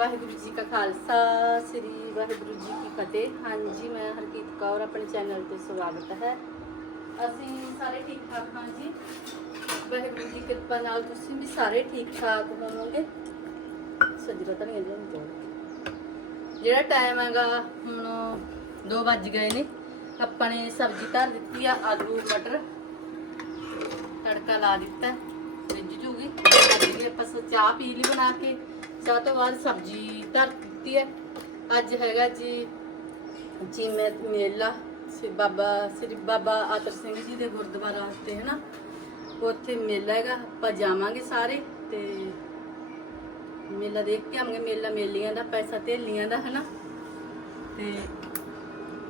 ਵਾਹਿਗੁਰੂ ਜੀ ਕਾ ਖਾਲਸਾ, ਸ੍ਰੀ ਵਾਹਿਗੁਰੂ ਜੀ ਕੀ ਫਤਿਹ। ਹਾਂਜੀ, ਮੈਂ ਹਰਕੀਤ ਕੌਰ, ਆਪਣੇ ਚੈਨਲ ਤੇ ਸਵਾਗਤ ਹੈ। ਅਸੀਂ ਸਾਰੇ ਠੀਕ ਠਾਕ ਹਾਂ ਜੀ? ਵਾਹਿਗੁਰੂ ਦੀ ਕਿਰਪਾ ਨਾਲ ਤੁਸੀਂ ਵੀ ਸਾਰੇ ਠੀਕ ਠਾਕ ਹੋਵੋਗੇ? ਸੱਜਰਾ ਤਾਂ ਨਹੀਂ ਜਾਂਦੇ ਜਿਹੜਾ ਟਾਈਮ ਹੈਗਾ, ਹੁਣ 2 ਵੱਜ ਗਏ ਨੇ। ਆਪਾਂ ਨੇ ਸਬਜ਼ੀ ਧਰ ਦਿੱਤੀ ਆ, ਆਲੂ, ਮਟਰ। ਤੜਕਾ ਲਾ ਦਿੱਤਾ, ਰਿੱਝ ਜੂਗੀ। ਅੱਜ ਵੀ ਆਪਾਂ ਸ- ਚਾਹ ਪੀ ਲਈ ਬਣਾ ਕੇ। ਚਾਹ ਤੋਂ ਬਾਅਦ ਸਬਜ਼ੀ ਧਰ ਦਿੱਤੀ ਹੈ। ਅੱਜ ਹੈਗਾ ਜੀ ਜੀ ਮੈਂ ਮੇਲਾ, ਸ੍ਰੀ ਬਾਬਾ ਸ੍ਰੀ ਬਾਬਾ ਆਤਰ ਸਿੰਘ ਜੀ ਦੇ ਗੁਰਦੁਆਰਾ ਉੱਤੇ ਹੈ ਨਾ ਉੱਥੇ ਮੇਲਾ ਹੈਗਾ, ਆਪਾਂ ਜਾਵਾਂਗੇ ਸਾਰੇ ਤੇ ਮੇਲਾ ਦੇਖ ਕੇ ਆਵਾਂਗੇ, ਮੇਲਾ ਮੇਲੀਆਂ ਦਾ, ਪੈਸਾ ਧੇਲੀਆਂ ਦਾ ਹੈ ਨਾ ਤੇ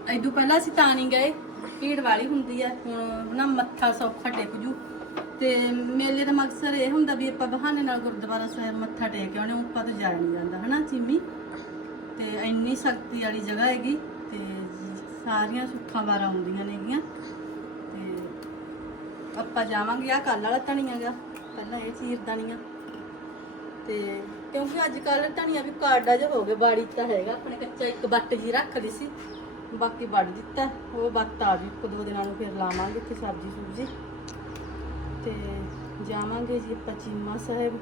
ਐਦੂ ਪਹਿਲਾਂ ਅਸੀਂ ਤਾਂ ਨਹੀਂ ਗਏ, ਭੀੜ ਵਾਲੀ ਹੁੰਦੀ ਹੈ, ਹੁਣ ਨਾ ਮੱਥਾ ਸੌਖਾ ਟੇਕ ਜੂ। ਤੇ ਮੇਲੇ ਦਾ ਮਕਸਦ ਇਹ ਹੁੰਦਾ ਵੀ ਆਪਾਂ ਬਹਾਨੇ ਨਾਲ ਗੁਰਦੁਆਰਾ ਸਾਹਿਬ ਮੱਥਾ ਟੇਕ ਆਉਣੇ ਉੱਪਰ ਤਾਂ ਜਾਇਆ ਨਹੀਂ ਜਾਂਦਾ, ਹਨਾ ਚੀਮੀ? ਤੇ ਇੰਨੀ ਸ਼ਕਤੀ ਵਾਲੀ ਜਗ੍ਹਾ ਹੈਗੀ ਤੇ ਸਾਰੀਆਂ ਸੁੱਖਾਂ ਬਾਰਾਂ ਆਉਂਦੀਆਂ ਨੇਗੀਆਂ। ਤੇ ਆਪਾਂ ਜਾਵਾਂਗੇ ਆ ਕੱਲ ਵਾਲਾ ਧਨੀਆ ਗਾ, ਪਹਿਲਾਂ ਇਹ ਚੀਰ ਦਣੀਆਂ ਤੇ ਕਿਉਂਕਿ ਅੱਜ ਕੱਲ ਧਨੀਆ ਵੀ ਕਾਰਡਾ ਜਿਹਾ ਹੋ ਗਏ ਬਾੜੀ ਤਾਂ ਹੈਗਾ, ਆਪਣੇ ਕੱਚਾ ਇੱਕ ਬੱਟ ਜੀ ਰੱਖ ਲਈ ਸੀ, ਬਾਕੀ ਵੱਢ ਦਿੱਤਾ, ਉਹ ਬੱਟ ਆ ਜੂ ਇੱਕ ਦੋ ਦਿਨਾਂ ਨੂੰ ਫਿਰ ਲਾਵਾਂਗੇ ਇੱਥੇ ਸਬਜ਼ੀ ਸੁਬਜ਼ੀ ਤੇ ਜਾਵਾਂਗੇ ਜੀ ਆਪਾਂ ਚੀਮਾ ਸਾਹਿਬ,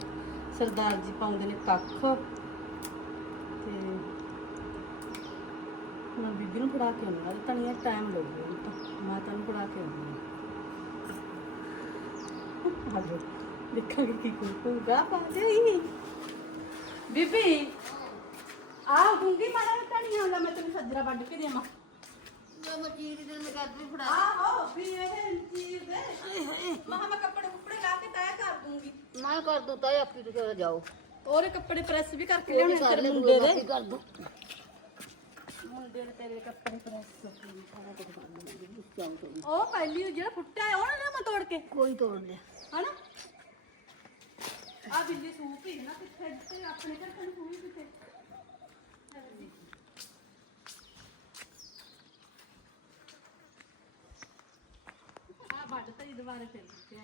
ਸਰਦਾਰ ਜੀ ਪਾਉਂਦੇ ਨੇ ਕੱਖ। ਤੇ ਮੈਂ ਬੀਬੀ ਨੂੰ ਫੜਾ ਕੇ ਆਉਂਦਾ ਧਣੀਆਂ ਟਾਈਮ ਲੱਗੂਗਾ ਮਾਤਾ ਨੂੰ ਫੜਾ ਕੇ ਆਉਂਦੀ ਹਾਂ। ਦੇਖਾਂਗੇ ਕੀ ਕਰੂਗਾ ਪਾਜੇ ਬੀਬੀ ਆ ਹੁੰਗੀ ਮਾੜਾ ਜਿਹਾ ਧਣੀਆਂ ਹੁੰਦਾ ਮੈਂ ਤੈਨੂੰ ਸੱਜਰਾ ਵੱਢ ਕੇ ਦੇਵਾਂ। ਜੋ ਮਚੀਰ ਦੇ ਮੈਂ ਕਰ ਫੜਾ ਆਹੋ ਵੀ ਇਹ ਚੀਜ਼ ਦੇ ਮਹਾ ਮੈਂ ਕੱਪੜੇ ਕੁੱਪੜੇ ਲਾ ਕੇ ਤੈਅ ਕਰ ਦੂੰਗੀ ਮੈਂ ਕਰ ਦੂੰ ਤਾਂ ਆਪੀ ਤੋਂ ਚਲੇ ਜਾਓ ਉਹਦੇ ਕੱਪੜੇ ਪ੍ਰੈਸ ਵੀ ਕਰਕੇ ਉਹ ਵੀ ਲਿਆਉਣੇ ਕਰ ਤੇਰੇ ਲੈ ਮੁੰਡੇ ਮੁੰਡੇ ਦੇ ਕਰ ਦੂੰ ਮੁੰਡੇ ਦੇ ਤੇਰੇ ਕੱਪੜੇ ਪ੍ਰੈਸ ਸਾਰਾ ਕੁਝ ਕਰ ਦੂੰ ਚਾਹ ਤੋਂ ਉਹ ਪਹਿਲੀ ਉਹ ਜਿਹੜਾ ਫੁੱਟਿਆ ਹੈ, ਉਹ ਨਾ ਲਿਆ ਮੈਂ ਤੋੜ ਕੇ ਕੋਈ ਤੋੜ ਲਿਆ ਹਨਾ ਆ ਬਿੱਲੀ ਸੂਪ ਹੀ ਨਾ ਕਿੱਥੇ ਜਿੱਥੇ ਆਪਣੇ ਘਰ ਕੋਲ ਸੂਈ ਕਿੱਥੇ ਵੱਢ ਤਾਂ ਦੁਬਾਰੇ ਫਿਰ ਦਿੱਤੇ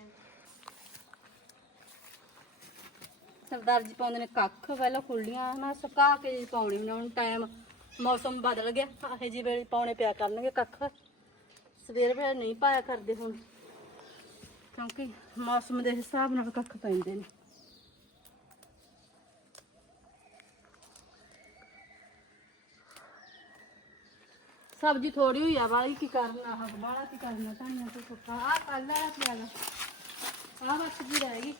ਸਰਦਾਰ ਜੀ ਪਾਉਂਦੇ ਨੇ ਕੱਖ, ਪਹਿਲਾਂ ਖੁੱਲੀਆਂ ਨਾ ਸੁਕਾ ਕੇ ਜੀ ਪਾਉਣੀ ਨੇ ਹੁਣ ਟਾਈਮ ਮੌਸਮ ਬਦਲ ਗਿਆ ਆਹੇ ਜੀ ਵੇਲੇ ਪਾਉਣੇ ਪਿਆ ਕਰਨਗੇ ਕੱਖ। ਸਵੇਰ ਵੇਲੇ ਨਹੀਂ ਪਾਇਆ ਕਰਦੇ ਹੁਣ, ਕਿਉਂਕਿ ਮੌਸਮ ਦੇ ਹਿਸਾਬ ਨਾਲ ਕੱਖ ਪੈਂਦੇ ਨੇ। ਸਬਜ਼ੀ ਥੋੜੀ ਹੋਈ ਆ ਵਾਲੀ ਕੀ ਕਰਨਾ ਆ ਬਾਲਾ ਕੀ ਕਰਨਾ ਧਨੀਆ ਤੇ ਸੁੱਕਾ ਆ ਕੱਲ ਵਾਲਾ ਪਿਆਲਾ ਆ ਬੱਟ ਜੀ ਰਹਿ ਗਈ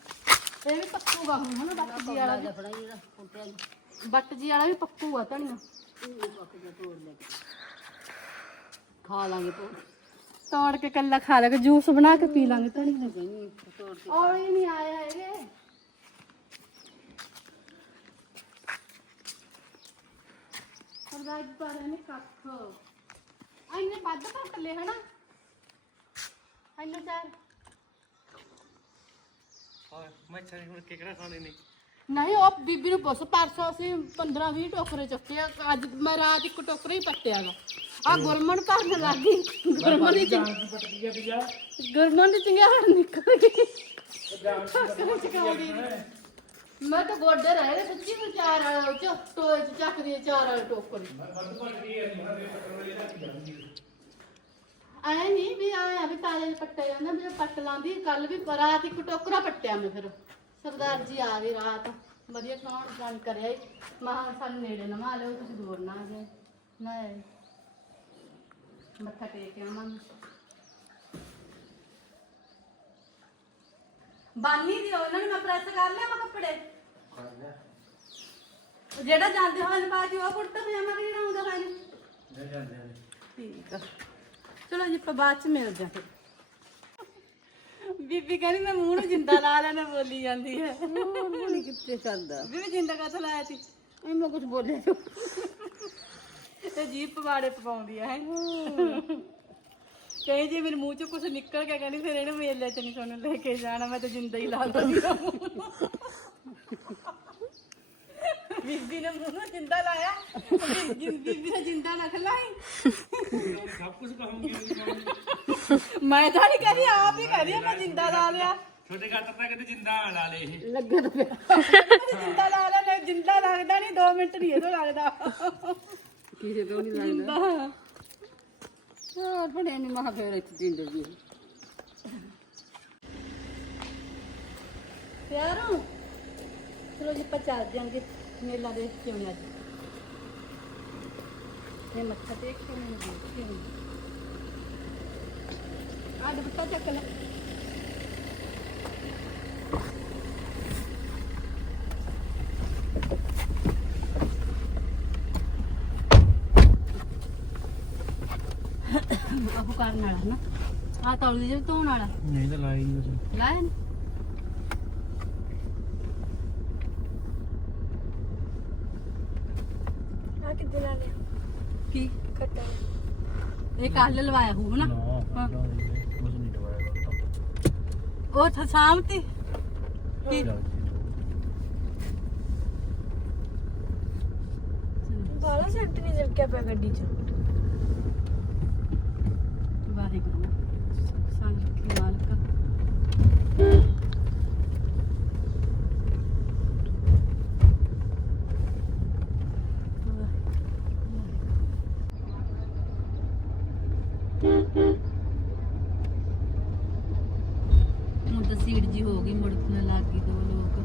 ਇਹ ਵੀ ਪੱਕੂਗਾ ਹੁਣ ਹਨਾ ਬੱਟ ਜੀ ਵਾਲਾ ਵੀ ਫੜਾ ਜਿਹੜਾ ਫੁੱਟਿਆ ਨੂੰ ਬੱਟ ਜੀ ਵਾਲਾ ਵੀ ਪੱਕੂਗਾ ਧਨੀਆ ਉਹ ਪੱਕ ਜਾ ਤੋੜ ਲੈ ਖਾ ਲਾਂਗੇ ਤੋੜ ਤੋੜ ਕੇ ਕੱਲਾ ਖਾ ਲਾਂਗੇ ਜੂਸ ਬਣਾ ਕੇ ਪੀ ਲਾਂਗੇ ਧਨੀਆ ਨਹੀਂ ਤੋੜ ਕੇ ਉਹ ਹੀ ਨਹੀਂ ਆਇਆ ਹੈਗੇ ਸਰਦਾਰ ਜੀ ਪਾ ਰਹੇ ਨੇ ਕੱਖ ਐਨੇ ਵੱਧ ਘੱਟ ਲੈ ਹਨਾ ਐਨੇ ਚਾਰ ਹਾਂ ਮੱਛਰ ਹੁਣ ਕਿਹੜਾ ਖਾਣੇ ਨੇ ਨਹੀਂ ਉਹ ਬੀਬੀ ਨੂੰ ਪੁੱਛ ਪਰਸੋਂ ਅਸੀਂ 15 20 ਟੋਕਰੇ ਚੱਕੇ ਆ ਅੱਜ ਮੈਂ ਰਾਤ ਇੱਕ ਟੋਕਰਾ ਹੀ ਪੱਟਿਆ ਗਾ ਆ ਗੁਰਮਨ ਭਰਨ ਲੱਗ ਗਈ ਗੁਰਮਨ ਦੀ ਚੰਗ ਗੁਰਮਨ ਦੀ ਚੰਗਿਆੜ ਨਿਕਲ ਗਈ ਟੋਕਰੇ ਚਕਾਉਂਦੀ ਨੀ। ਮੈਂ ਤਾਂ ਗੋਡੇ ਰਹਿ ਗਏ ਸੱਚੀ ਨੂੰ ਚਾਰ ਵਾਲਾ ਉਹ ਚ ਟੋਏ ਚ ਚੱਕਦੀ ਆ, ਚਾਰ ਵਾਲੇ ਟੋਕਰੇ ਆਏ ਨਹੀਂ ਵੀ ਆਇਆ ਵੀ ਤਾਲੇ ਪੱਟਿਆ ਜਾਂਦਾ ਵੀ ਪੱਟ ਲਾਂਦੀ, ਕੱਲ ਵੀ ਰਾਤ ਇੱਕ ਟੋਕਰਾ ਪੱਟਿਆ ਮੈਂ ਫਿਰ ਸਰਦਾਰ ਜੀ ਆ ਗਏ ਰਾਤ ਵਧੀਆ ਖਾਣ ਪਾਣ ਕਰਿਆ ਈ। ਕਿਹਾ ਸਾਨੂੰ ਨੇੜੇ ਨਵਾ ਲਿਓ, ਤੁਸੀਂ ਦੂਰ ਨਾ ਆ ਗਏ ਨਾ ਆਏ। ਮੱਥਾ ਟੇਕ ਕੇ ਆਵਾਂਗੇ ਬਾਨੀ ਦੀ ਉਹਨਾਂ ਨੂੰ ਮੈਂ ਪ੍ਰੈਸ ਕਰ ਲਿਆ ਮੈਂ ਕੱਪੜੇ। ਜਿਹੜਾ ਜਾਂਦੇ ਹੋਏ ਨੇ ਬਾਜੀ ਉਹ ਕੁੜਤਾ ਪਜਾਮਾ ਵੀ ਜਿਹੜਾ ਆਉਂਦਾ ਹੋਏ ਨੇ। ਠੀਕ ਆ। ਚਲੋ ਜੀ ਆਪਾਂ ਬਾਅਦ ਚ ਮਿਲ ਜਾਂਦੇ ਬੀਬੀ ਕਹਿੰਦੀ ਮੈਂ ਮੂੰਹ ਨੂੰ ਜਿੰਦਾ ਲਾ ਲੈਣਾ ਬੋਲੀ ਜਾਂਦੀ ਹੈ। ਨਹੀਂ ਕਿੱਥੇ ਕਰਦਾ ਬੀਬੀ ਜਿੰਦਾ ਕਾਹਤੋਂ ਲਾਇਆ ਸੀ? ਐ ਮੈਂ ਕੁਝ ਬੋਲਿਆ ਤੂੰ ਜੀਭ ਪਵਾੜੇ ਪਵਾਉਂਦੀ ਹੈ। ਕਹੇ ਜੇ ਮੇਰੇ ਮੂੰਹ ਚੋਂ ਕੁਝ ਨਿਕਲ ਗਿਆ ਕਹਿੰਦੀ ਫਿਰ ਇਹਨੂੰ ਮੇਲੇ ਚ ਨਹੀਂ ਤੁਹਾਨੂੰ ਲੈ ਕੇ ਜਾਣਾ ਮੈਂ ਤਾਂ ਜਿੰਦਾ ਹੀ ਲਾ ਦਿੰਦੀ ਆ ਮੂੰਹ ਨੂੰ। ਬੀਬੀ ਨੇ ਮੂੰਹ ਨੂੰ ਜਿੰਦਾ ਲਾਇਆ ਬੀਬੀ ਨੇ ਜਿੰਦਾ ਨਾ ਖਲਾਈ ਸਭ ਕੁਝ ਕਹੂੰਗੀ ਮੈਂ ਤਾਂ ਨਹੀਂ ਕਰੀ ਆਪ ਹੀ ਕਰੀ ਮੈਂ ਜਿੰਦਾ ਲਾ ਲਿਆ। ਛੋਟੇ ਘਾਟਰ ਤਾਂ ਕਹਿੰਦੇ ਜਿੰਦਾ ਲਾ ਲੇ ਇਹ। ਲੱਗੇ ਤਾਂ ਪਿਆ। ਜਿੰਦਾ ਲਾ ਲੈ ਜਿੰਦਾ ਲੱਗਦਾ ਨਹੀਂ 2 ਮਿੰਟ ਨਹੀਂ ਇਹਦੋਂ ਲੱਗਦਾ। ਕਿਸੇ ਤੋਂ ਨਹੀਂ ਲੱਗਦਾ। ਹੋਰ ਬੜੇ ਨਹੀਂ ਮਹਾ ਫੇਰ ਇੱਥੇ ਦਿੰਦੇ ਪਿਆਰੋ, ਚਲੋ ਜੀ ਆਪਾਂ ਚੱਲ ਜਾਂਗੇ ਮੇਲਾ ਦੇਖ ਕੇ ਆਉਣੇ ਅੱਜ। ਇਹ ਮੱਥਾ ਟੇਕ ਕੇ ਮੈਨੂੰ ਦੇਖ ਕੇ ਆਉਣੇ ਚੱਕ ਲੈ। ਕਰਨ ਵਾਲਾ ਨਾ ਆ ਤੌਲੀ ਜੇ ਧੋਣ ਵਾਲਾ। ਨਹੀਂ ਤਾਂ ਲਾਈ ਨਹੀਂ ਤੁਸੀਂ। ਲਾਇਆ ਨੀ? ਆ ਕਿੱਦਾਂ ਲਾਣੇ ਕੀ? ਕੱਟਾ। ਇਹ ਕੱਲ ਲਵਾਇਆ ਹੋਊ ਨਾ ਨਾ ਹਾਂ। ਕੁਝ ਨਹੀਂ ਦਵਾਇਆ ਉਹ ਥ ਸਾਹਮਣੇ ਕੀ? ਬਾਲਾ ਸੈਂਟ ਨਹੀਂ ਜਮਕਿਆ ਪਿਆ ਗੱਡੀ 'ਚ ਵਾਹਿਗੁਰੂ ਸਾਨੂੰ ਕੀ ਮਾਲਕ ਹੁਣ ਤਾਂ ਸੀਟ ਜੀ ਹੋ ਗਈ ਮੁੜਕਣ ਲੱਗ ਗਈ ਦੋ ਲੋਕ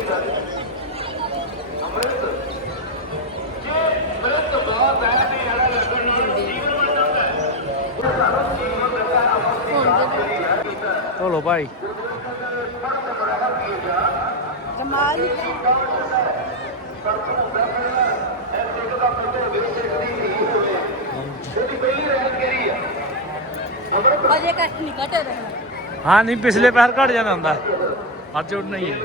ਅਜੇ ਕੱਟ ਨਹੀਂ ਕੱਟੇ ਰਹਿਣਾ ਹਾਂ ਨਹੀਂ ਪਿਛਲੇ ਪੈਰ ਘਟ ਜਾਂਦਾ ਹੁੰਦਾ। ਅੱਜ ਉੱਡਣਾ ਹੀ ਹੈ।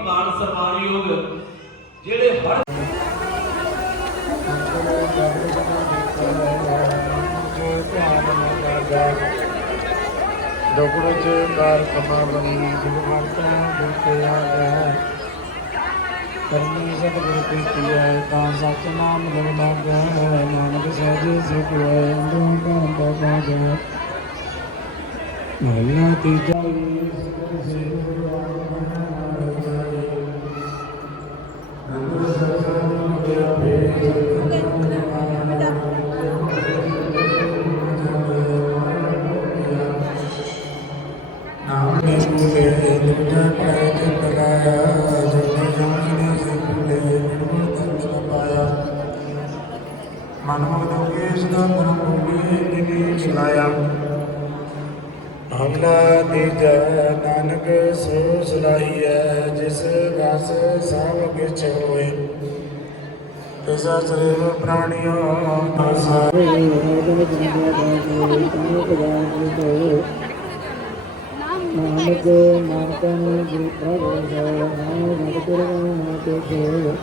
ਮਾਣ ਸਨਮਾਨਯੋਗ ਜਿਹੜੇ ਹਰ ਦੁਖੜ ਚ ਕਾਰ ਕਮਾ ਬਣੀ ਜਿਗ ਵਰਤਾ ਦੁਖੇ ਆ ਗਿਆ ਕਰਨੀ ਸਤ ਗੁਰ ਪ੍ਰੀਤੀ ਹੈ ਤਾਂ ਸਚ ਨਾਮ ਗੁਰ ਮੰਗਿਆ ਹੈ ਨਾਨਕ ਸਹਿਜੇ ਸਿਖ ਹੈ ਅੰਦੋਂ ਕੰਮ ਦਾ ਸਾਗਰ ਮਹਲਾ ਤੀਜਾ ਇਸ ਗੁਰ ਸੇ ਗੁਰੂ ਆਗਮਨ ਨੰਦ ਸਰਸਨ ਗਿਆ ਨਾਮ ਹਮਲਾ ਤੀਜਾ ਨਾਨਕ ਸੋ ਸਲਾਹੀਐ ਜਿਸ ਰਸ ਸਭ ਕਿਛ ਹੋਏ ਤਿਸਾ ਸਰੀਰ ਪ੍ਰਾਣੀਓ ਸਾਰੇ ਰੋਗਨ ਜੰਗਿਆ ਦਾਸੇ ਤਨੁ ਪਦਾਨ ਹੋਏ ਨਾਨਕ ਨਾਨਕਨ ਗੁਰੂ ਪ੍ਰਭ ਹੈ ਨਾਮ ਨਦ ਗੁਰੂ ਨਾਮ ਤੇ ਸੋ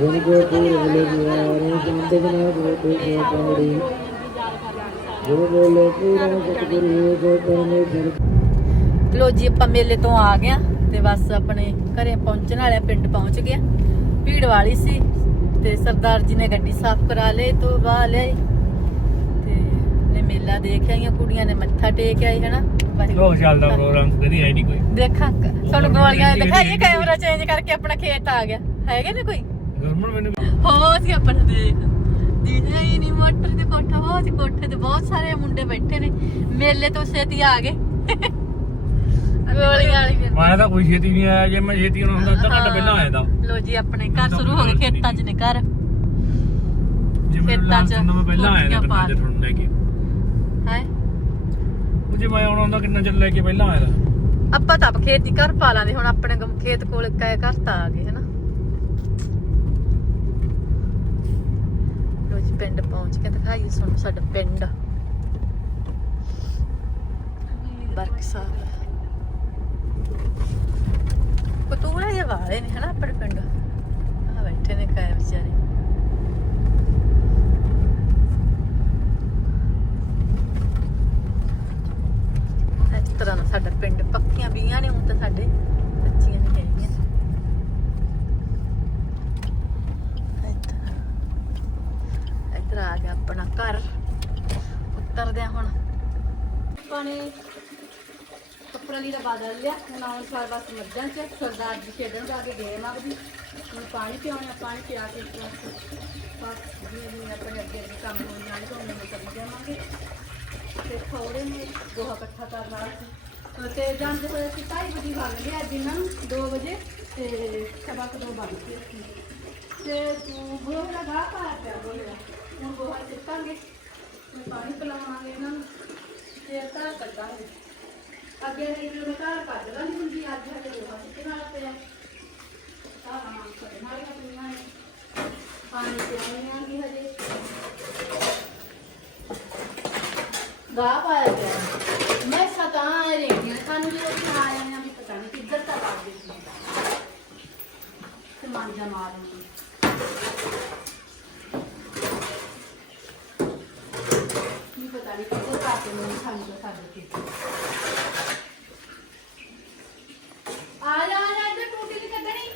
ਜਿਨ ਕੋ ਪੂਰ ਬਲੇ ਜਿਆਰੇ ਜੰਦ ਬਨਾ ਗੁਰੂ ਤੇ ਸੋ ਪੜੀ ਲੋ ਜੀ ਆਪਾਂ ਮੇਲੇ ਤੋਂ ਆ ਗਏ ਆਂ ਤੇ ਬਸ ਆਪਣੇ ਘਰੇ ਪਹੁੰਚਣ ਵਾਲੇ ਪਿੰਡ ਪਹੁੰਚ ਗਏ ਆਂ। ਭੀੜ ਵਾਲੀ ਸੀ ਤੇ ਸਰਦਾਰ ਜੀ ਨੇ ਗੱਡੀ ਸਾਫ਼ ਕਰਾ ਲਈ ਤੋਂ ਬਾਅਦ ਲਈ ਤੇ ਨੇ ਮੇਲਾ ਦੇਖ ਆਈਆਂ ਕੁੜੀਆਂ ਨੇ ਮੱਥਾ ਟੇਕ ਆਈ ਹਨਾ? ਲੋ ਚੱਲਦਾ ਪ੍ਰੋਗਰਾਮ ਕਦੀ ਹੈ ਨਹੀਂ ਕੋਈ। ਦੇਖਾਂ ਤੁਹਾਨੂੰ ਗੋਲੀਆਂ ਦਿਖਾਈਏ ਕੈਮਰਾ ਚੇਂਜ ਕਰਕੇ ਆਪਣਾ ਖੇਤ ਆ ਗਿਆ। ਹੈਗੇ ਨੇ ਕੋਈ? ਗੁਰਮਨ ਮੈਨੂੰ ਹੋ ਸੀ ਆਪਣਾ ਦੇਖ। ਹੀ ਨਹੀਂ ਮੋਟਰ ਤੇ ਕੋਠਾ ਸੀ ਕੋਠੇ ਤੇ ਬਹੁਤ ਸਾਰੇ ਮੁੰਡੇ ਬੈਠੇ ਨੇ। ਮੇਲੇ ਤੋਂ ਛੇਤੀ ਆ ਗਏ। ਗੋਲੀਆਂ ਵਾਲੀ ਫਿਰ ਮੈਂ ਤਾਂ ਕੋਈ ਛੇਤੀ ਨਹੀਂ ਆਇਆ ਜੇ ਮੈਂ ਛੇਤੀ ਆਉਣਾ ਹੁੰਦਾ ਅੱਧਾ ਘੰਟਾ ਪਹਿਲਾਂ ਆਇਆ ਤਾਂ ਲੋ ਜੀ ਆਪਣੇ ਘਰ ਸ਼ੁਰੂ ਹੋ ਗਏ ਖੇਤਾਂ 'ਚ ਨੇ ਘਰ। ਜੇ ਮੈਂ ਖੇਤਾਂ 'ਚ ਮੈਂ ਪਹਿਲਾਂ ਆਇਆ ਤਾਂ ਪਾ ਕਿੰਨਾ ਚਿਰ ਤੁਹਾਨੂੰ ਲੈ ਕੇ। ਹੈ? ਉਹ ਜੇ ਮੈਂ ਆਉਣਾ ਹੁੰਦਾ ਕਿੰਨਾ ਚਿਰ ਲੈ ਕੇ ਪਹਿਲਾਂ ਆਇਆ? ਤਾਂ ਆਪਾਂ ਤਾਂ ਆਪ ਖੇਤੀ ਘਰ ਪਾ ਲਾਂਦੇ ਹੁਣ ਆਪਣੇ ਗਮ- ਖੇਤ ਕੋਲ ਕੈ ਘਰ ਤਾਂ ਆ ਗਏ ਹਨਾ ਲੋ ਜੀ ਪਿੰਡ ਪਹੁੰਚ ਕੇ ਦਿਖਾਈਏ ਤੁਹਾਨੂੰ ਸਾਡਾ ਪਿੰਡ। ਬਰਕਸਾਰ ਪਤੂੜੇ ਜਿਹੇ ਵਾਲੇ ਨੇ ਹਨਾ ਆਪਣੇ ਪਿੰਡ। ਆ ਬੈਠੇ ਨੇ ਕਾਇ ਵਿਚਾਰੇ ਇਸ ਤਰ੍ਹਾਂ ਦਾ ਸਾਡਾ ਪਿੰਡ ਪੱਕੀਆਂ ਵੀਆਂ ਨੇ ਹੁਣ ਤਾਂ ਸਾਡੇ ਕੱਚੀਆਂ ਨਹੀਂ ਹੈਗੀਆਂ ਇੱਧਰ- ਇੱਧਰ ਆ ਗਿਆ ਆਪਣਾ ਘਰ ਉਤਰਦੇ ਆ ਹੁਣ ਪਾਣੀ ਕੱਪੜਾ ਲੀੜਾ ਬਦਲ ਲਿਆ ਹੁਣ ਆਉਣ ਸਾਰ ਬਸ ਮੱਝਾਂ ਚ, ਸਰਦਾਰ ਜੀ ਖੇਡਣ ਜਾ ਕੇ ਗਏ ਮਗਦੀ ਹੁਣ ਪਾਣੀ ਪਿਆਉਣਾ, ਪਾਣੀ ਪਿਆ ਕੇ ਬਸ ਬਸ ਜਿਵੇਂ ਜਿਵੇਂ ਆਪਣੇ ਅੱਗੇ ਅੱਗੇ ਕੰਮ ਹੋਣ ਨਾਲ ਤੋਂ ਉਹਨੂੰ ਕਰੀ ਜਾਵਾਂਗੇ। ਤੇ ਥੋੜੇ ਨੇ ਗੋਹਾ ਇਕੱਠਾ ਕਰਨ ਵਾਲਾ ਸੀ। ਤੇ ਜਾਂਦੇ ਹੋਏ ਅਸੀਂ ਢਾਈ ਵਜੇ ਵਗ ਗਏ ਅੱਜ ਇਹਨਾਂ ਨੂੰ 2 ਵਜੇ, ਤੇ ਸਵਾ ਕੁ ਦੋ ਵਜ ਗਏ ਤੇ ਤੂੰ ਗੋਹਾ ਦਾ ਗਾਹ ਪਾਇਆ ਪਿਆ, ਗੋਹੇ ਹੁਣ ਗੋਹਾ ਸਿੱਟਾਂਗੇ ਪਾਣੀ ਪਿਲਾਵਾਂਗੇ ਇਹਨਾਂ ਨੂੰ। ਤੇ ਤਾਂ ਕੱਢਾਂਗੇ। ਅੱਗੇ ਨਹੀਂ ਜਦੋਂ ਘਰ ਕੱਢ ਲੈਂਦੀ ਹੁੰਦੀ ਅੱਜ ਹਲੇ ਗੋਹਾ ਸਿੱਟਣ ਵਾਲਾ ਪਿਆ ਤਾਂ ਹਾਂ, ਸਾਡੇ ਨਾਲ ਪਈਆਂ ਨੇ। ਪਾਣੀ ਪਿਆਉਣੀਆਂ ਹਜੇ। ਗਾ ਪਾਇਆ ਗਿਆ ਮੈਂ ਸਤਾ ਰਹੀ ਹਾਂ ਸਾਨੂੰ ਜਦੋਂ ਅਸੀਂ ਆ ਰਹੇ ਹਾਂ ਵੀ ਪਤਾ ਨਹੀਂ ਕਿੱਧਰ ਤੱਕ ਆ ਗਏ ਸੀ ਤੇ ਮਾਂਜਾ ਮਾਰੂੰਗੀ ਨਹੀਂ ਪਤਾ ਨਹੀਂ ਕਿੱਧਰ ਤੱਕ ਆ ਕੇ ਮੈਨੂੰ ਸਾਨੂੰ ਤਾਂ ਸਾਡੇ ਕੇ ਆ ਜਾ ਆ ਜਾ ਇੱਧਰ ਟੂਟੀ ਨਹੀਂ ਕੱਢਣੀ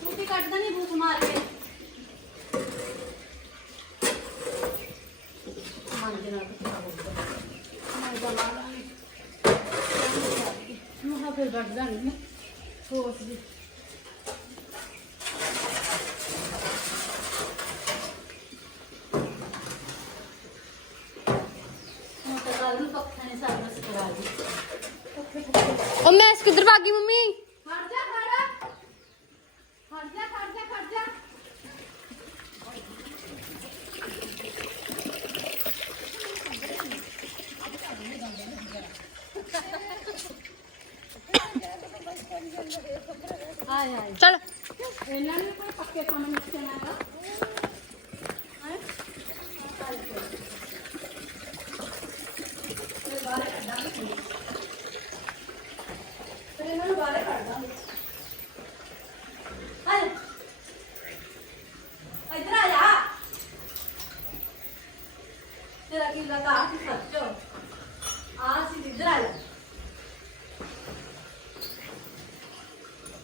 ਟੂਟੀ ਕੱਢ ਦੇਣੀ ਬੂਕ ਮਾਰ ਕੇ ਮਾਂਜੇ ਨਾਲ ਕਿੱਥੇ ਹੋਊਗਾ ਮਾਂਜਾ ਮਾਰਾਂਗੇ ਮੈਂ ਦੀ ਉਹ ਮੈਂ ਇਸ ਕਿੱਧਰ ਭਾਗੀ ਮੰਮੀ ਖੜ ਜਾ ਖੜ ਖੜ ਜਾ ਖੜ ਜਾ ਖੜ ਜਾ ਆਏ ਆਏ ਚਲ ਇਹਨਾਂ ਨੇ ਕੋਈ ਪੱਕੇ ਕੰਮ ਨਹੀਂ ਕਰਨਾ ਹੈਗਾ ਹੈਂ? ਇਹ ਬਾਹਰ ਕੱਢਾਂਗੇ ਹੁਣ। ਫਿਰ ਇਹਨਾਂ ਨੂੰ ਬਾਹਰ ਕੱਢ ਦਾਂਗੇ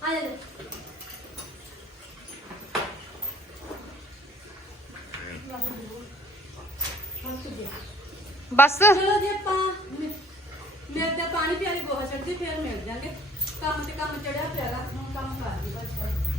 ਆ ਜਾ ਬਸ। ਚਲੋ ਜੀ ਆਪਾਂ ਮੇਰੇ ਤੇ ਪਾਣੀ ਪਿਆਰੀ ਗੋਹਾ ਛੱਡਦੀ ਫਿਰ ਮਿਲ ਜਾਾਂਗੇ। ਕੰਮ ਤੇ ਕੰਮ ਚੜਿਆ ਪਿਆਗਾ ਹੁਣ ਕੰਮ ਕਰ ਦੀ ਬਸ।